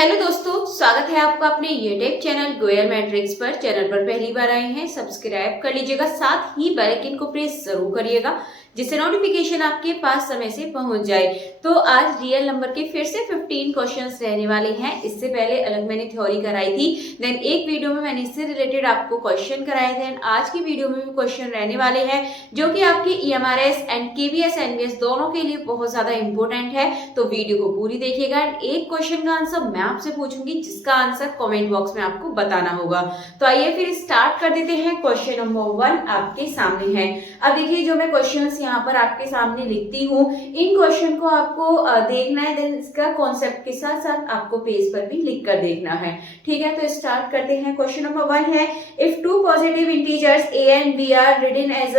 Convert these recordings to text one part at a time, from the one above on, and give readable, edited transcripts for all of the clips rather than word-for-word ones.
Hello दोस्तों, स्वागत है आपका अपने यूट्यूब चैनल गोयल मैट्रिक्स पर। चैनल पर पहली बार आए हैं, सब्सक्राइब कर लीजिएगा, साथ ही बेल आइकन को प्रेस जरूर करिएगा जिससे नोटिफिकेशन आपके पास समय से पहुंच जाए। तो आज रियल नंबर के फिर से 15 क्वेश्चंस रहने वाले हैं। इससे पहले अलग मैंने थ्योरी कराई थी, देन एक वीडियो में मैंने इससे रिलेटेड आपको क्वेश्चन कराए थे। आज की वीडियो में भी क्वेश्चन रहने वाले हैं जो कि आपके ईएमआरएस एंड केवीएस एनवीएस दोनों के लिए बहुत ज्यादा इंपॉर्टेंट है। तो वीडियो को पूरी देखिएगा। एक क्वेश्चन का आंसर मैं आपसे पूछूंगी जिसका आंसर कमेंट बॉक्स में आपको बताना होगा। तो आइए फिर स्टार्ट कर देते हैं। क्वेश्चन नंबर 1 आपके सामने है। अब देखिए, जो मैं क्वेश्चंस यहाँ पर आपके सामने लिखती हूँ, इन क्वेश्चन को आपको देखना है, देन इसका कॉन्सेप्ट के साथ साथ आपको पेज पर भी लिख कर देखना है। ठीक है, तो स्टार्ट करते हैं। क्वेश्चन नंबर 1 है, if two positive integers a and b are written as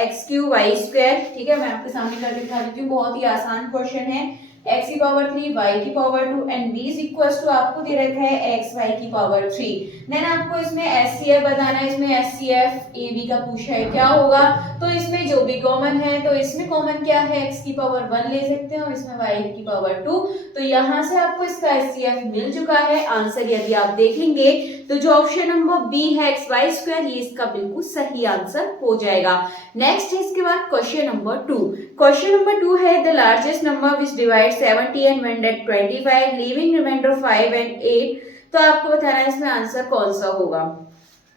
x cube y square. ठीक है, मैं आपके सामने कर दिखा देती हूँ, बहुत ही आसान क्वेश्चन है। x की पावर 3, y की power 2 and b is equals to आपको दे रखा है x y की पावर 3। देन आपको इसमें एचसीएफ बताना है। इसमें एचसीएफ ए बी का पूछा है, क्या होगा? तो इसमें जो भी कॉमन है, तो इसमें कॉमन क्या है, x की पावर 1 ले सकते हैं और इसमें y की पावर 2। तो यहाँ से आपको इसका एचसीएफ मिल चुका है। आंसर यदि आप देखेंगे तो जो ऑप्शन नंबर बी है एक्स वाई स्क्वायर, ये इसका बिल्कुल सही आंसर हो जाएगा। नेक्स्ट है इसके बाद क्वेश्चन नंबर 2। क्वेश्चन नंबर 2 है, the largest number which divide 70 and 125 leaving reminder 5 and 8। तो आपको बताना है इसमें आंसर कौन सा होगा।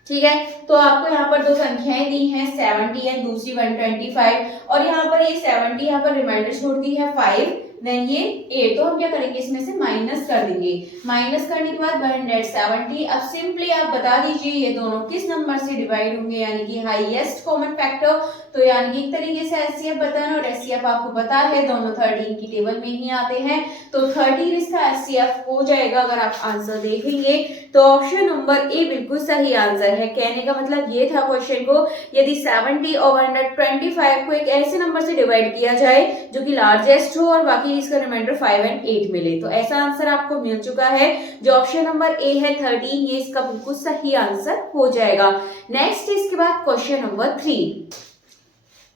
ठीक है, तो आपको यहाँ पर दो संख्याएं दी हैं, 70 एंड दूसरी 125, और यहाँ पर ये 70 यहाँ पर रिमाइंडर छोड़ दी है 5, देन ये 8। तो हम क्या करेंगे, इसमें से माइनस कर देंगे। माइनस करने के बाद 170। अब सिंपली आप बता दीजिए ये दोनों किस नंबर से डिवाइड होंगे, यानी कि हाईएस्ट कॉमन फैक्टर। तो यानी कि एक तरीके से एचसीएफ बताना, और एचसीएफ आपको पता है दोनों 13 की टेबल में ही आते हैं। तो 13 इसका एचसीएफ हो जाएगा। अगर आप आंसर देखेंगे तो ऑप्शन नंबर ए बिल्कुल सही आंसर है। कहने का मतलब ये था क्वेश्चन को, यदि 70 और 125 को एक ऐसे नंबर से डिवाइड किया जाए जो कि लार्जेस्ट हो और बाकी इसका रिमाइंडर 5 एंड 8 मिले, तो ऐसा आंसर आपको मिल चुका है। जो ऑप्शन नंबर ए है 13, ये इसका बिल्कुल सही आंसर हो जाएगा। नेक्स्ट इसके बाद क्वेश्चन नंबर 3।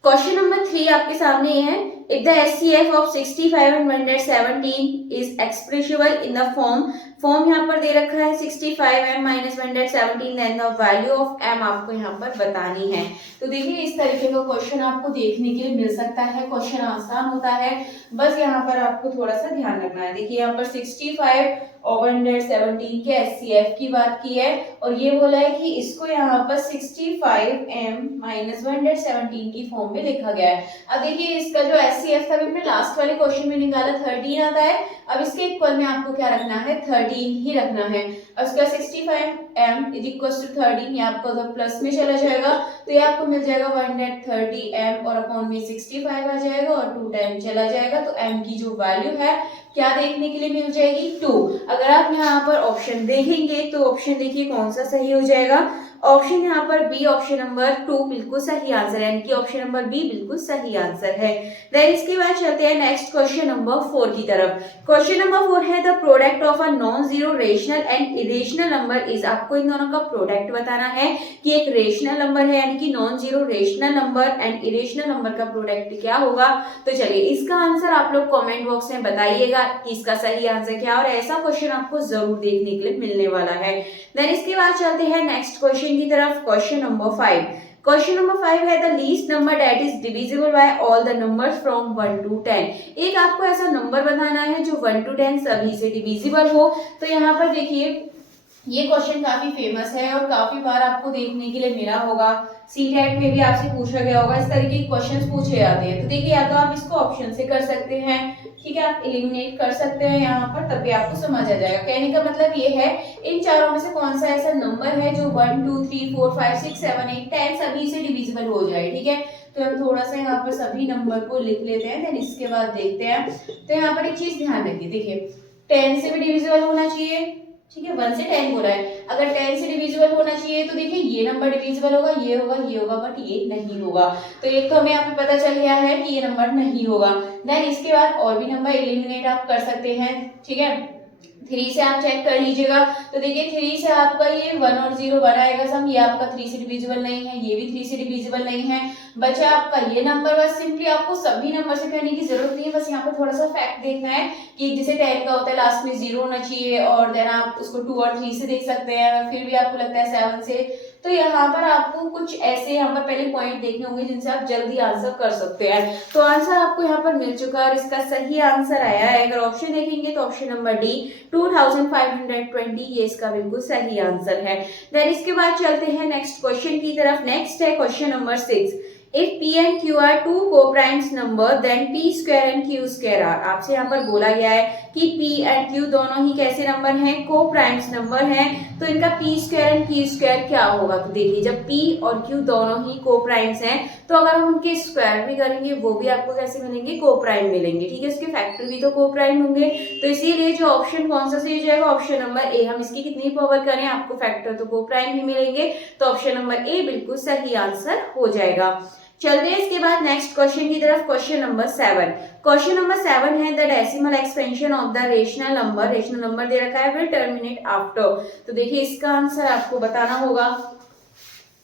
क्वेश्चन नंबर 3 आपके सामने है, if the HCF of 65 and 117 is expressible in the form यहाँ पर दे रखा है 65m minus 117, then the value of m आपको यहाँ पर बतानी है। तो देखिए, इस तरीके का क्वेश्चन आपको देखने के लिए मिल सकता है। क्वेश्चन आसान होता है, बस यहाँ पर आपको थोड़ा सा ध्यान रखना है। देखिए, यहाँ पर 65 और 117 के एचसीएफ की बात की है, और ये बोला है कि इसको यहाँ पर 65m minus 117 की फॉर्म में लिखा गया है। अब देखिए, इसका जो एचसीएफ था हमने लास्ट वाले क्वेश्चन में निकाला, 13 आता है। अब इसके इक्वल में आपको क्या रखना है, 13 ही रखना है। और उसका 65m इज इक्वल टू 13, ये आपका उधर प्लस में चला जाएगा, तो ये आपको मिल जाएगा 130m और अपॉन में 65 आ जाएगा और 2 टाइम चला जाएगा। तो m की जो वैल्यू है क्या देखने के लिए मिल जाएगी, 2। अगर आप यहाँ पर ऑप्शन देखेंगे तो ऑप्शन देखिए कौन सा सही हो जाएगा। ऑप्शन यहाँ पर बी, ऑप्शन नंबर 2 बिल्कुल सही आंसर है, यानी कि ऑप्शन नंबर बी बिल्कुल सही आंसर है। देन इसके बाद चलते हैं नेक्स्ट क्वेश्चन नंबर 4 की तरफ। क्वेश्चन नंबर 4 है, the product of a non zero rational and irrational number is. आपको इन दोनों का प्रोडक्ट बताना है कि एक रेशनल नंबर है, यानी कि non zero rational number and irrational number का प्रोडक्ट क्या होगा। तो चलिए, इसका आंसर आप लोग कॉमेंट बॉक्स में बताइएगा कि इसका सही आंसर क्या, और ऐसा क्वेश्चन आपको जरूर देखने के लिए मिलने वाला है। देन इसके बाद चलते हैं नेक्स्ट क्वेश्चन की तरफ। Question number 5। क्वेश्चन नंबर 5 है, the least number that is divisible by all the numbers from 1 to 10। एक आपको ऐसा नंबर बताना है जो 1 to 10 सभी से डिविजिबल हो। तो यहाँ पर देखिए, ये क्वेश्चन काफी फेमस है और काफी बार आपको देखने के लिए मिला होगा, सीटेट में भी आपसे पूछा गया होगा, इस तरीके के क्वेश्चंस पूछे जाते हैं। तो देखिए, या तो आप इसको ऑप्शन से कर सकते हैं, ठीक है, आप एलिमिनेट कर सकते हैं यहाँ पर, तब भी आपको समझ आ जाएगा। कहने का मतलब ये है, इन चारों में से कौन सा ऐसा नंबर है जो 1 2 3 4 5 6 7 8 10 सभी से डिविजिबल हो जाए। ठीक है, तो हम थोड़ा सा यहाँ पर सभी नंबर को लिख लेते हैं, देन इसके बाद देखते हैं। तो यहाँ पर एक चीज ध्यान रखिए, देखिए 10 से भी डिविजिबल होना चाहिए, ठीक है, 1 से 10 हो रहा है। अगर 10 से डिविजिबल होना चाहिए तो देखिए ये नंबर डिविजिबल होगा, ये होगा, ये होगा, बट ये नहीं होगा। तो एक तो हमें यहाँ पे पता चल गया है कि ये नंबर नहीं होगा। देन इसके बाद और भी नंबर एलिमिनेट आप कर सकते हैं, ठीक है। 3 से आप चेक कर लीजिएगा। तो देखिए 3 से आपका ये 1 और 0 बनाएगा सम, ये आपका 3 से डिविजिबल नहीं है, ये भी 3 से डिविजिबल नहीं है। बचा आपका ये नंबर। बस सिंपली आपको सभी नंबर से करने की जरूरत नहीं है, बस यहाँ पे थोड़ा सा फैक्ट देखना है कि जैसे 10 का होता है लास्ट में 0 होना चाहिए, और देन आप उसको 2 और 3 से देख सकते हैं, फिर भी आपको लगता है 7 से। तो यहाँ पर आपको कुछ ऐसे यहाँ पर पहले पॉइंट देखने होंगे जिनसे आप जल्दी आंसर कर सकते हैं। तो आंसर आपको यहाँ पर मिल चुका है और इसका सही आंसर आया है। अगर ऑप्शन देखेंगे तो ऑप्शन नंबर डी 2520, ये इसका बिल्कुल सही आंसर है। देन इसके बाद चलते हैं नेक्स्ट क्वेश्चन की तरफ। नेक्स्ट है question number 6। If P and Q are two co-primes number, then P square and Q square are। आपसे यहाँ पर बोला गया है कि P and Q दोनों ही कैसे नंबर हैं, co-primes नंबर हैं, तो इनका P square and Q square क्या होगा। तो देखिए जब P और Q दोनों ही co-primes हैं तो अगर हम उनके स्क्वायर भी करेंगे वो भी आपको कैसे मिलेंगे, co-prime मिलेंगे, ठीक है। उसके फैक्टर भी तो co-prime होंगे। तो इसीलिए जो ऑप्शन कौन सा सही हो जाएगा, ऑप्शन नंबर ए। हम इसकी कितनी पावर करें, आपको फैक्टर तो co-prime ही मिलेंगे, तो ऑप्शन नंबर ए बिल्कुल सही आंसर हो जाएगा। चलते हैं इसके बाद नेक्स्ट क्वेश्चन की तरफ। Question number 7। क्वेश्चन नंबर 7 है the decimal expansion of the rational number. Rational number दे रखा है, विल टर्मिनेट आफ्टर। तो देखिए इसका आंसर आपको बताना होगा।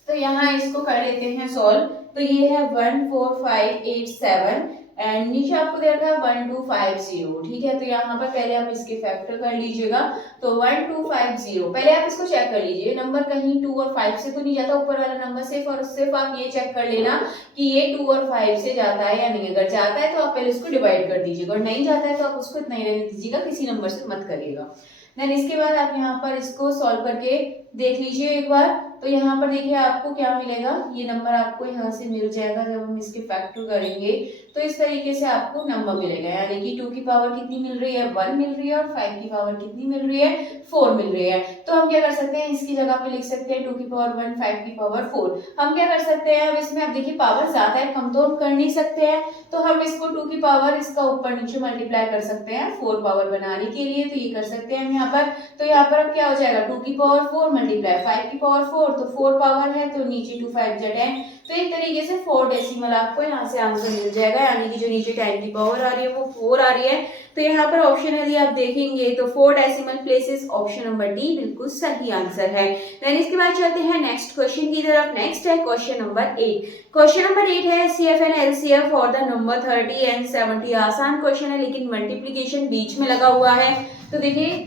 तो यहाँ इसको कर लेते हैं सॉल्व। तो ये है 14587 एंड नीचे आपको दे रखा है 1250, ठीक है। तो यहाँ पर पहले आप इसके फैक्टर कर लीजिएगा। तो 1250, पहले आप इसको चेक कर लीजिए, नंबर कहीं 2 और 5 से तो नहीं जाता ऊपर वाला नंबर, सिर्फ आप ये चेक कर लेना कि ये 2 और 5 से जाता है या नहीं। अगर जाता है तो आप पहले उसको डिवाइड कर दीजिएगा, और नहीं जाता है तो आप उसको इतना ही रहने दीजिएगा, किसी नंबर से मत करिएगा। देन इसके बाद आप यहाँ पर इसको सॉल्व करके देख लीजिए एक बार। तो यहाँ पर देखिए आपको क्या मिलेगा, ये नंबर आपको यहाँ से मिल जाएगा जब हम इसके फैक्टर करेंगे। तो इस तरीके से आपको नंबर मिलेगा, यानी कि 2 की पावर कितनी मिल रही है, 1 मिल रही है, और 5 की पावर कितनी मिल रही है, 4 मिल रही है। तो हम क्या कर सकते हैं, इसकी जगह पे लिख सकते हैं 2 की पावर 1, 5 की पावर 4। हम क्या कर सकते हैं, अब इसमें अब देखिए पावर ज्यादा है, कम तो हम कर नहीं सकते हैं, तो हम इसको 2 की पावर इसका ऊपर नीचे मल्टीप्लाई कर सकते हैं 4 पावर बनाने के लिए। तो ये कर सकते हैं हम यहाँ पर। तो यहाँ पर अब क्या हो जाएगा, 2 की पावर 4 मल्टीप्लाई 5 की पावर 4, तो 4 पावर है तो नीचे 2 5 10। तो एक तरीके से 4 डेसिमल आपको यहाँ से आंसर मिल जाएगा, यानी कि जो नीचे 10 की पावर आ रही है वो 4 आ रही है। तो यहाँ पर ऑप्शन यदि आप देखेंगे तो 4 decimal places, option number D बिल्कुल सही आंसर है। देन इसके बाद चलते हैं नेक्स्ट क्वेश्चन की तरफ। नेक्स्ट है क्वेश्चन नंबर 8। क्वेश्चन नंबर 8 है CF and LCF for the number 30 and 70। आसान क्वेश्चन है लेकिन मल्टीप्लीकेशन बीच में लगा हुआ है। तो देखिए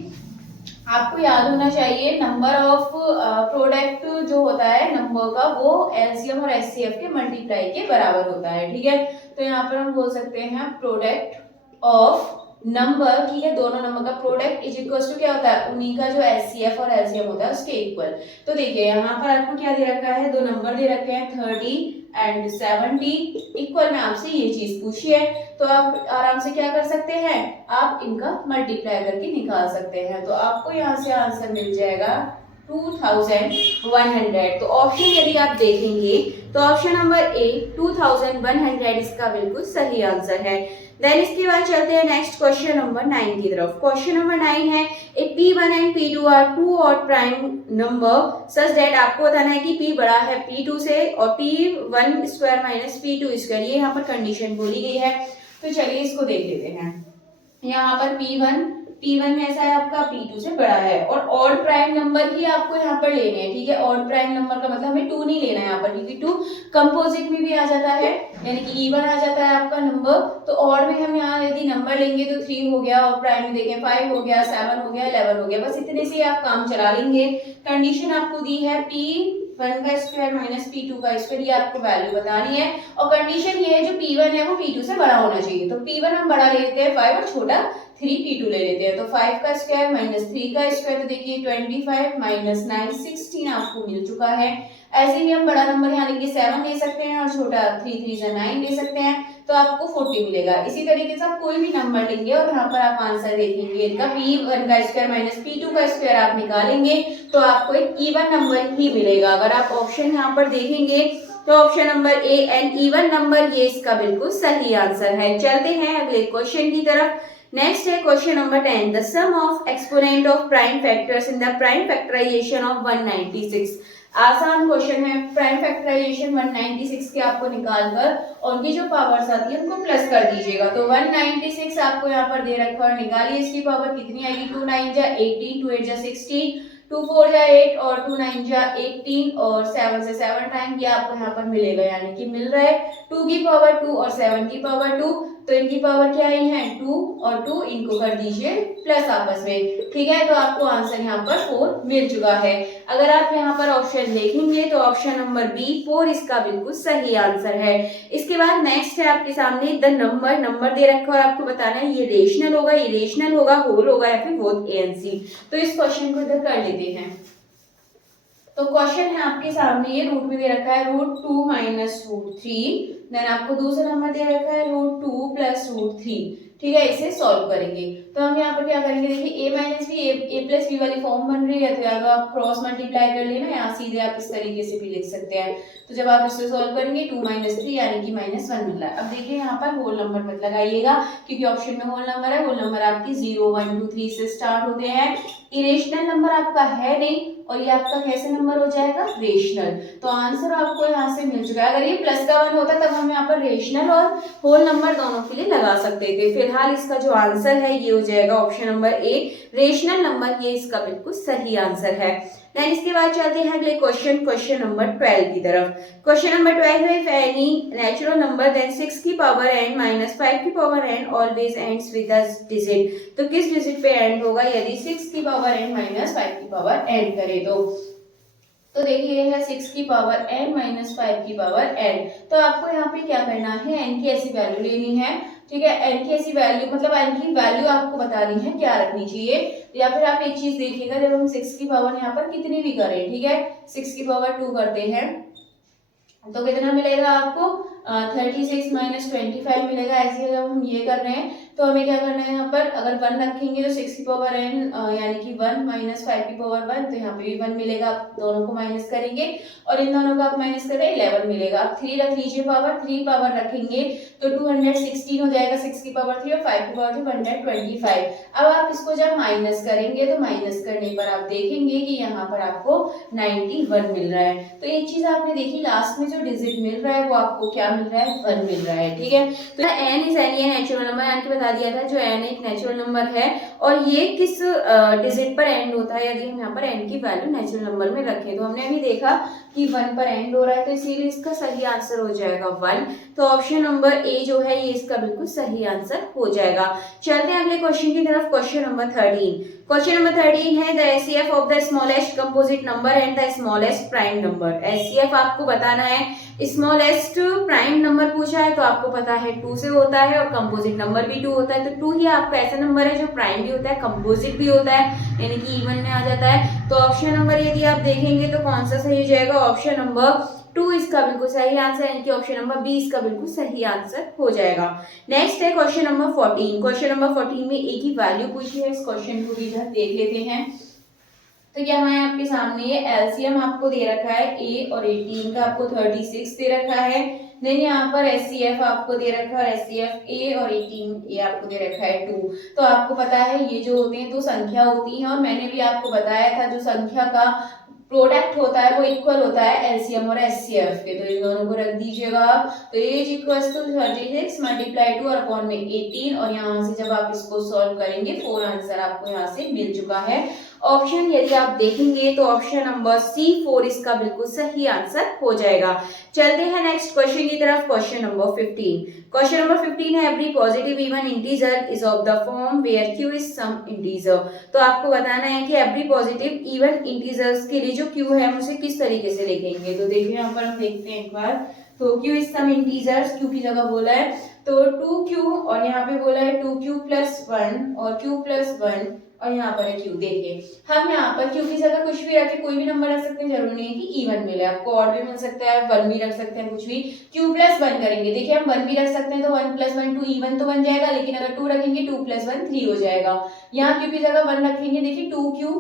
आपको याद होना चाहिए नंबर ऑफ प्रोडक्ट जो होता है नंबर का, वो एलसीएम और एचसीएफ के मल्टीप्लाई के बराबर होता है, ठीक है। तो यहाँ पर हम बोल सकते हैं प्रोडक्ट ऑफ नंबर, ठीक है, दोनों नंबर का प्रोडक्ट इज इक्वल टू क्या होता है, उन्हीं का जो एचसीएफ और एलसीएम होता है उसके इक्वल। तो देखिए यहाँ पर आपको क्या दे रखा है, दो नंबर दे रखे हैं 30 एंड 70, इक्वल में आपसे ये चीज पूछी है। तो आप आराम से क्या कर सकते हैं, आप इनका मल्टीप्लाई करके निकाल सकते हैं। तो आपको यहाँ से आंसर मिल जाएगा 2100। तो ऑप्शन यदि आप देखेंगे तो ऑप्शन नंबर ए 2100 इसका बिल्कुल सही आंसर है। देन इसके बाद चलते हैं नेक्स्ट क्वेश्चन नंबर 9 की तरफ। क्वेश्चन नंबर 9 है if P1 and P2 are two odd prime number such that, आपको बताना है कि P बड़ा है P2 से और P1 square minus P2 square, ये यहाँ पर कंडीशन बोली गई है। तो चलिए इसको देख लेते हैं। यहाँ पर P1 में ऐसा है आपका P2 से बड़ा है, और ऑड प्राइम नंबर ही आपको यहाँ पर लेने हैं, ठीक है। ऑड प्राइम नंबर का मतलब हमें 2 नहीं लेना है यहाँ पर, क्योंकि 2 कंपोजिट में भी आ जाता है, यानी कि इवन आ जाता है आपका नंबर। तो ऑड में हम यहाँ यदि नंबर लेंगे तो 3 हो गया, और प्राइम में देखें 5 हो गया, 7 हो गया, 11 हो गया, बस इतने से आप काम चला लेंगे। कंडीशन आपको दी है P1 का स्क्वायर माइनस P2 का स्क्वायर, ये आपको वैल्यू बतानी है। और कंडीशन ये है जो P1 है वो P2 से बड़ा होना चाहिए। तो P1 हम बड़ा ले लेते हैं 5 और छोटा 3 P2 ले लेते हैं। तो 5 का स्क्वायर माइनस 3 का स्क्वायर, तो देखिए 25 माइनस 9 16 आपको मिल चुका है। ऐसे ही हम बड़ा नंबर यहाँ लेंगे 7 ले सकते हैं, और छोटा 3 3 से 9 ले सकते हैं, तो आपको 40 मिलेगा। इसी तरीके से आप कोई भी नंबर लेंगे और यहाँ पर आप आंसर देखेंगे इनका P1 का स्क्वायर माइनस P2 का स्क्वायर आप निकालेंगे तो आपको एक इवन नंबर ही मिलेगा। अगर आप ऑप्शन यहाँ पर देखेंगे तो option number A and even number, ये इसका बिल्कुल सही आंसर है। चलते हैं अगले क्वेश्चन की तरफ। नेक्स्ट है question number 10 the sum of exponent of prime factors in the prime factorization of 196। आसान क्वेश्चन है। प्राइम फैक्टराइजेशन 196 के आपको निकालकर और उनकी जो पावर्स आती है उनको प्लस कर दीजिएगा। तो 196 आपको यहाँ पर दे रखा है, निकालिए इसकी पावर कितनी आएगी। 2 9 जा 18, 2 8 जा 16, 2 4 जा 8 और 2 9 जा 18 और 7 से 7 टाइम ये आपको यहाँ पर मिलेगा, यानी कि मिल रहा है 2 की पावर 2 और 7 की पावर 2। तो इनकी पावर क्या आई है 2 और 2, इनको कर दीजिए प्लस आपस में, ठीक है। तो आपको आंसर यहाँ पर 4 मिल चुका है। अगर आप यहाँ पर ऑप्शन देखेंगे तो ऑप्शन नंबर बी 4 इसका बिल्कुल सही आंसर है। इसके बाद नेक्स्ट है आपके सामने द नंबर दे रखा है और आपको बताना है ये रेशनल होगा, इरेशनल होगा, होल होगा या फिर बोथ ए एंड सी। तो इस क्वेश्चन को इधर कर लेते हैं। तो क्वेश्चन है आपके सामने, ये रूट में दे रखा है √2 माइनस √3, देन आपको दूसरा नंबर दे रखा है √2 प्लस √3, ठीक है। इसे सॉल्व करेंगे तो हम यहाँ पर क्या करेंगे, देखिए a minus B A plus B वाली फॉर्म बन रही है, तो या तो आप क्रॉस मल्टीप्लाई कर लिए ना, यहाँ सीधे आप इस तरीके से भी लिख सकते हैं। तो जब आप इससे सॉल्व करेंगे 2 माइनस 3 यानी कि -1 मिल रहा है। अब देखिए यहाँ पर होल नंबर मत लगाइएगा क्योंकि ऑप्शन में होल नंबर है, होल नंबर आपकी 0 1 2 3 से स्टार्ट होते हैं। इरेशनल नंबर आपका है नहीं और ये आपका कैसे नंबर हो जाएगा, रेशनल। तो आंसर आपको यहाँ से मिल चुका है। अगर ये प्लस का 1 होता तब हम यहाँ पर रेशनल और होल नंबर दोनों के लिए लगा सकते थे। फिलहाल इसका जो आंसर है ये हो जाएगा option number A, rational number, ये इसका बिल्कुल सही आंसर है। देन इसके बाद चलते हैं अगले क्वेश्चन नंबर 12 की तरफ। क्वेश्चन नंबर 12 है, if any natural number then 6 की पावर n माइनस 5 की power n always ends with a digit. तो किस डिजिट पे एंड होगा यदि 6 की पावर n माइनस 5 की पावर n करे तो देखिए है 6 की पावर n माइनस 5 की पावर n। तो आपको यहाँ पे क्या करना है, n की ऐसी वैल्यू लेनी है, ठीक है। n की ऐसी वैल्यू मतलब n की वैल्यू आपको बतानी है क्या रखनी चाहिए, या फिर आप एक चीज देखिएगा, जब हम 6 की पावर यहाँ पर कितनी भी करें, ठीक है, 6 की पावर 2 करते हैं तो कितना मिलेगा आपको 36 माइनस 25 मिलेगा। ऐसे जब हम ये कर रहे हैं तो हमें क्या करना है, यहाँ पर अगर 1 रखेंगे तो 6 की पावर n यानी कि 1 माइनस 5 की पावर 1, तो यहाँ पे भी 1 मिलेगा। आप दोनों को माइनस करेंगे और इन दोनों का आप माइनस करें 11 मिलेगा। आप 3 रख लीजिए पावर, 3 पावर रखेंगे तो 216 हो जाएगा, 6 की पावर 3 और 5 की पावर 3 125। अब आप इसको जब माइनस करेंगे तो माइनस करने पर आप देखेंगे कि यहाँ पर आपको 91 मिल रहा है। तो एक चीज आपने देखी, लास्ट में जो डिजिट मिल रहा है वो आपको क्या मिल रहा है, 1 मिल रहा है, ठीक है। तो n is any natural number, यानी कि बता दिया था जो n एक नेचुरल नंबर है और ये किस डिजिट पर एंड होता है, यदि हम यहाँ पर n की वैल्यू नेचुरल नंबर में रखें। तो हमने अभी देखा कि 1 पर एंड हो रहा है, तो इसीलिए इसका सही आंसर हो जाएगा 1। तो ऑप्शन नंबर ए जो है ये इसका बिल्कुल सही आंसर हो जाएगा। चलते हैं अगले क्वेश्चन की तरफ। Question number 13। क्वेश्चन नंबर 13 है the HCF of the smallest composite number and the smallest prime number. HCF आपको बताना है, स्मॉलेस्ट प्राइम नंबर पूछा है तो आपको पता है 2 से होता है और कंपोजिट नंबर भी 2 होता है। तो 2 ही आपका ऐसा नंबर है जो प्राइम भी होता है, कंपोजिट भी होता है, यानी कि इवन में आ जाता है। तो ऑप्शन नंबर यदि आप देखेंगे तो कौन सा सही हो जाएगा, ऑप्शन नंबर 2 इसका बिल्कुल सही आंसर है, यानी कि ऑप्शन नंबर बी इसका बिल्कुल सही आंसर हो जाएगा। नेक्स्ट है क्वेश्चन नंबर 14। क्वेश्चन नंबर 14 में ए की वैल्यू पूछी है, इस क्वेश्चन को भी इधर देख लेते हैं। तो क्या है आपके सामने एलसीएम आपको दे रखा है ए और 18 का आपको 36 दे रखा है। देन यहाँ पर एचसीएफ आपको दे रखा है, एचसीएफ ए और 18 ए आपको दे रखा है 2। तो आपको पता है ये जो होते हैं दो संख्या होती हैं और मैंने भी आपको बताया था जो संख्या का प्रोडक्ट होता है वो इक्वल होता है एलसीएम और एचसीएफ के। तो इन दोनों को रख दीजिएगा। तो ए इज इक्वल टू 36 मल्टीप्लाई 2 और अपॉन में 18 और यहाँ से जब आप इसको सॉल्व करेंगे 4 आंसर आपको यहाँ से मिल चुका है। ऑप्शन यदि आप देखेंगे तो ऑप्शन नंबर सी 4 इसका बिल्कुल सही आंसर हो जाएगा। चलते हैं नेक्स्ट क्वेश्चन की तरफ। Question number 15। क्वेश्चन नंबर 15 है every positive even integer is of the form where q is some integer. तो आपको बताना है कि एवरी पॉजिटिव इवन इंटीजर्स के लिए जो q है हम उसे किस तरीके से लिखेंगे। तो देखिए यहाँ पर हम देखते हैं एक बार। तो q is some integers, q की जगह बोला है तो 2q और यहाँ पे बोला है 2q प्लस 1 और q प्लस 1 और यहाँ पर है q। देखिए हम यहाँ पर q की जगह कुछ भी रखे, कोई भी नंबर रख सकते हैं, जरूरी नहीं है कि इवन मिले, आपको ऑड भी मिल सकता है, 1 भी रख सकते हैं, कुछ भी। q प्लस 1 करेंगे, देखिए हम 1 भी रख सकते हैं तो 1 प्लस 1 2 इवन तो बन जाएगा, लेकिन अगर 2 रखेंगे 2 प्लस 1 3 हो जाएगा। यहाँ q की जगह 1 रखेंगे, देखिए 2q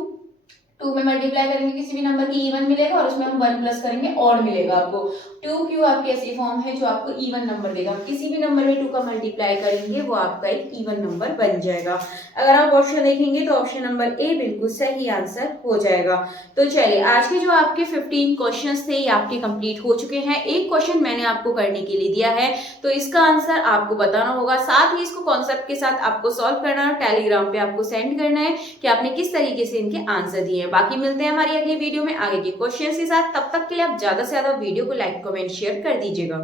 2 में मल्टीप्लाई करेंगे किसी भी नंबर की इवन मिलेगा और उसमें हम 1 प्लस करेंगे ऑड मिलेगा आपको। 2 क्यू आपकी ऐसी फॉर्म है जो आपको इवन नंबर देगा। किसी भी नंबर में 2 का मल्टीप्लाई करेंगे वो आपका एक इवन नंबर बन जाएगा। अगर आप ऑप्शन देखेंगे तो ऑप्शन नंबर ए बिल्कुल सही आंसर हो जाएगा। तो चलिए आज के जो आपके 15 क्वेश्चंस थे ये आपके कंप्लीट हो चुके हैं। एक क्वेश्चन मैंने आपको करने के लिए दिया है तो इसका आंसर आपको बताना होगा, साथ ही इसको कॉन्सेप्ट के साथ आपको सॉल्व करना है, टेलीग्राम पे आपको सेंड करना है कि आपने किस तरीके से इनके आंसर दिए हैं। बाकी मिलते हैं हमारी अगली वीडियो में आगे के क्वेश्चंस के साथ। तब तक के लिए आप ज्यादा से ज्यादा वीडियो को लाइक कमेंट शेयर कर दीजिएगा।